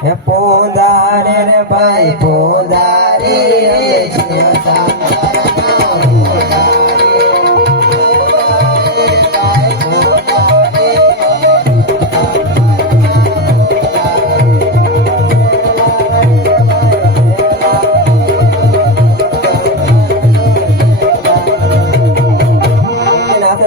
પોદારે રે ભાઈ પોદારે રે છીએ હાથે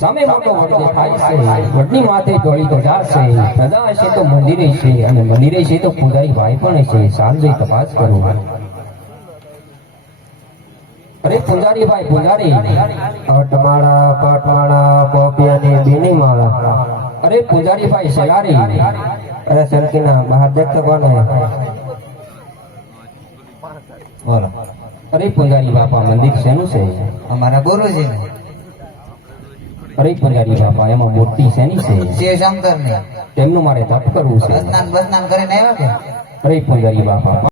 સામે મોટો વડ દેખાય છે. વડની માથે ધોળી ધજા છે પ્રજા છે તો મંદિરે છે અને મંદિરે છે તો પૂજારી ભાઈ પણ છે. સાંજે તપાસ કરો અરે પૂજારી ભાઈ પૂજારી. અટમાળા પાટમાળા પોપિયાની બીની માળા. અરે પૂજારી ભાઈ સલારી અરે સરકીના બહાર દેખતો કોણ બોલો. અરે પૂજારી બાપા મંદિર શેનું છે? અમારા ગુરુજી અરે પૂજારી બાપા એમાં મોટી શેની છે? શિવ શંકર ને તેમનું મારે તપ કરવું છે. સ્નાન બસનાન કરીને આવ્યા કે? અરે પૂજારી બાપા